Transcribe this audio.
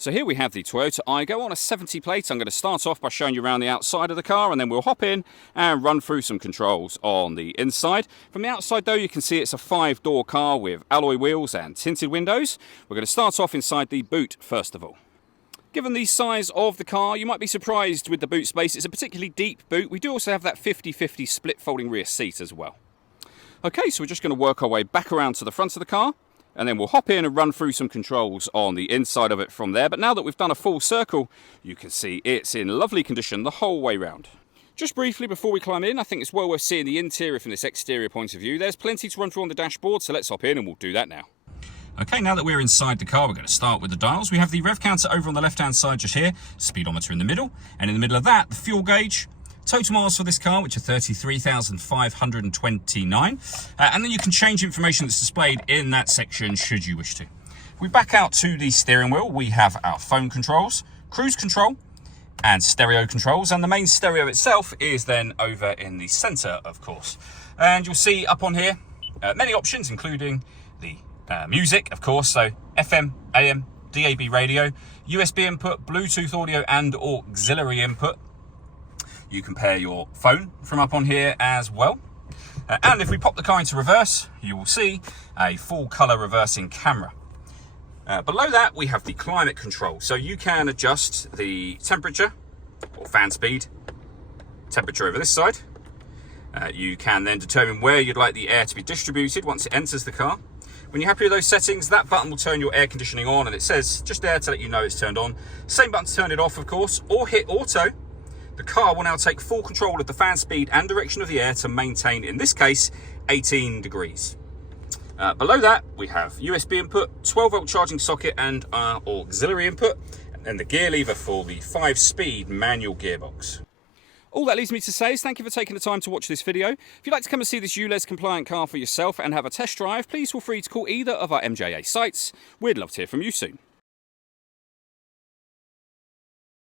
So here we have the Toyota Aygo on a 70 plate. I'm going to start off by showing you around the outside of the car, and then we'll hop in and run through some controls on the inside. From the outside though, you can see it's a 5-door car with alloy wheels and tinted windows. We're going to start off inside the boot first of all. Given the size of the car, you might be surprised with the boot space. It's a particularly deep boot. We do also have that 50-50 split folding rear seat as well. Okay, so we're just going to work our way back around to the front of the car, and then we'll hop in and run through some controls on the inside of it from there. But now that we've done a full circle, you can see it's in lovely condition the whole way round. Just briefly before we climb in, I think it's well worth seeing the interior from this exterior point of view. There's plenty to run through on the dashboard, so let's hop in and we'll do that now. Okay, now that we're inside the car, we're going to start with the dials. We have the rev counter over on the left-hand side just here, speedometer in the middle, and in the middle of that, the fuel gauge. Total miles for this car, which are 33,529. And then you can change information that's displayed in that section should you wish to. If we back out to the steering wheel, we have our phone controls, cruise control, and stereo controls. And the main stereo itself is then over in the center, of course. And you'll see up on here, many options, including the music, of course. So FM, AM, DAB radio, USB input, Bluetooth audio, and auxiliary input. You can pair your phone from up on here as well. And if we pop the car into reverse, you will see a full color reversing camera. Below that, we have the climate control. So you can adjust the temperature or fan speed, temperature over this side. You can then determine where you'd like the air to be distributed once it enters the car. When you're happy with those settings, that button will turn your air conditioning on, and it says just there to let you know it's turned on. Same button to turn it off, of course, or hit auto. The car will now take full control of the fan speed and direction of the air to maintain, in this case, 18 degrees. Below that, we have USB input, 12-volt charging socket, and our auxiliary input, and then the gear lever for the 5-speed manual gearbox. All that leaves me to say is thank you for taking the time to watch this video. If you'd like to come and see this ULEZ compliant car for yourself and have a test drive, please feel free to call either of our MJA sites. We'd love to hear from you soon.